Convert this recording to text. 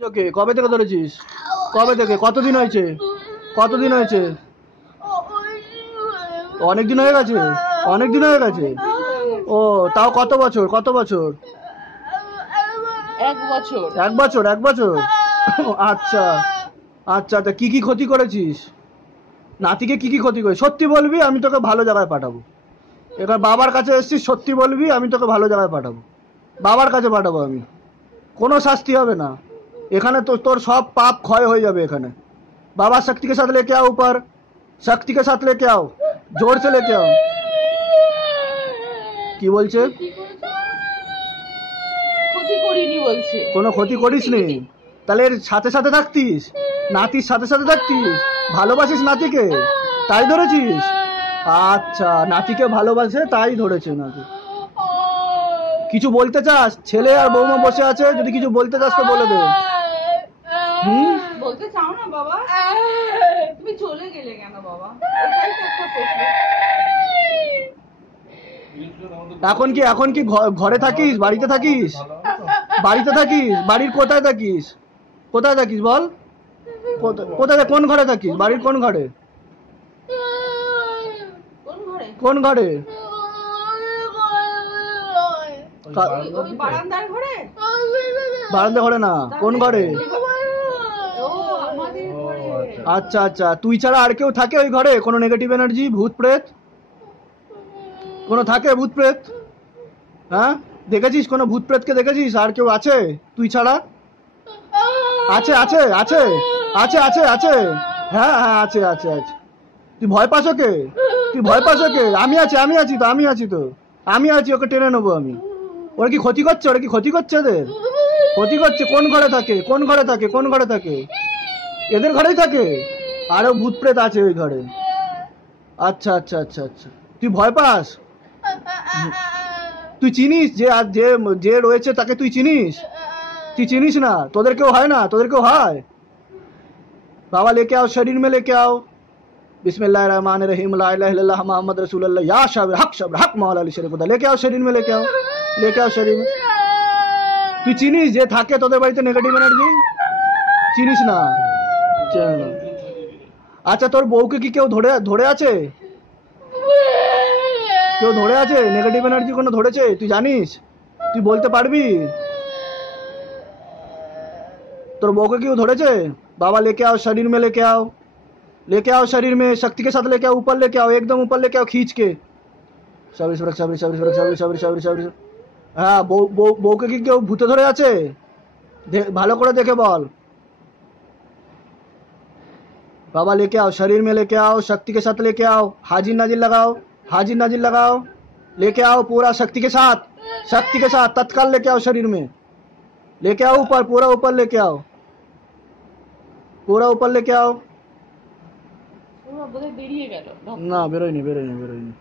ওকে কবে থেকে ধরেছিস? কবে থেকে? কতদিন হয়েছে? কতদিন হয়েছে? অনেক দিন হয়ে গেছে। অনেক দিন হয়ে গেছে। ও তাও কত বছর? কত বছর? 1 বছর। 1 বছর? 1 বছর? আচ্ছা আচ্ছা আচ্ছা, কি কি ক্ষতি করেছিস নাতিকে? কি কি ক্ষতি করেছিস সত্যি বলবি, আমি তোকে ভালো জায়গায় পাঠাবো। এবার বাবার কাছে এসেছিস, সত্যি বলবি, আমি তোকে ভালো জায়গায় পাঠাবো। বাবার কাছে পাঠাবো আমি। কোনো শাস্তি হবে না এখানে। তো তোর সব পাপ ক্ষয় হয়ে যাবে এখানে। बाबा शक्ति के साथ लेके आओ ऊपर, शक्ति के साथ लेके आओ, जोर से लेके आओ। কি বলছে? ক্ষতি করিনি বলছে। কোনো ক্ষতি করিসনি? তাহলে এর সাথে সাথে থাকতিস, নাতির সাথে সাথে থাকতিস, ভালোবাসিস নাতিকে, তাই ধরেছিস? আচ্ছা, নাতিকে ভালোবাসে তাই ধরেছে নাকি? কিছু বলতে চাস? ছেলে আর বৌমা বসে আছে, যদি কিছু বলতে চাস তো বলে দে। বলতে চাও না বাবা? তুমি চলে গেলে কেন বাবা? এটাই তো একটা প্রশ্ন। এখন কি ঘরে থাকিস? বাড়িতে থাকিস? বাড়িতে থাকিস? বাড়ির কোথায় থাকিস? কোথায় থাকিস বল? কোথায়, কোন ঘরে থাকিস? বাড়ির কোন ঘরে? কোন ঘরে? কোন ঘরে? ওই বারান্দার ঘরে? বারান্দা ঘরে না, কোন ঘরে? ও আমাদের ঘরে। আচ্ছা আচ্ছা, তুই ছাড়া আর কেউ থাকে ওই ঘরে? কোনো নেগেটিভ এনার্জি, ভূত প্রেত কোনো থাকে? ভূত প্রেত, হ্যাঁ দেখেছিস? কোনো ভূত প্রেতকে দেখেছিস? আর কেউ আছে তুই ছাড়া? আছে আছে আছে আছে আছে আছে, হ্যাঁ হ্যাঁ আছে আছে আছে। তুই ভয় পাস ওকে? তুই ভয় পাস ওকে? আমি আছি, আমি আছি তো, আমি আছি তো, আমি আছি, ওকে টেনে নেবো আমি। ওরা কি ক্ষতি করছে? ওরা কি ক্ষতি করছে? এদের ক্ষতি করছে? কোন ঘরে থাকে? কোন ঘরে থাকে? কোন ঘরে থাকে? এদের ঘরেই থাকে? আরো ভূত প্রেত আছে ওই ঘরে? আচ্ছা আচ্ছা আচ্ছা আচ্ছা, তুই ভয় পাস? তুই চিনিস যে আর যে যে রয়েছে তাকে তুই চিনিস? তুই চিনিস না? তোদের কেউ হয় না? তোদের কেউ হয়? बाबा लेके आओ, शरीर में लेके आओ। बिस्मिल्लाहिर्रहमानिर्रहीम, ला इलाहा इल्लल्लाह मुहम्मद रसूलुल्लाह, या शब हक मौला अली शरीफ खुदा। लेके आओ शरीर में, लेके आओ, लेके आओ शरीर में। তুই চিনিস যে থাকে তোদের বাড়িতে নেগেটিভ এনার্জি? চিনিস না? চেনে না। আচ্ছা, তোর বউকে কি কেউ ধরে ধরে আছে? কেউ ধরে আছে? নেগেটিভ এনার্জি কোনো ধরেছে? তুই জানিস? তুই বলতে পারবি? তোর বউকে কেউ ধরেছে? बाबा लेके आओ, शरीर में लेके आओ, लेके आओ शरीर में, शक्ति के साथ लेके आओ, ऊपर लेके आओ, एकदम ऊपर लेके आओ, खींच के। शबरी शबरी शबरी शबरी शबरी शबरी शबरी शबरी। হ্যাঁ, বউকে কি কেউ ভূতে ধরে আছে? ভালো করে দেখে বল। बाबा लेके आओ, शरीर में लेके आओ, शक्ति के साथ लेके आओ, हाजिर नाजिर लगाओ, हाजिर नाजिर लगाओ, लेके आओ पूरा शक्ति के साथ, शक्ति के साथ तत्काल लेके आओ शरीर में, लेके आओ ऊपर, पूरा ऊपर लेके आओ, पूरा ऊपर लेके आओ। বোধহয় বেরিয়ে গেল। না, বেরোয়নি বেরোয়নি বেরোয়নি।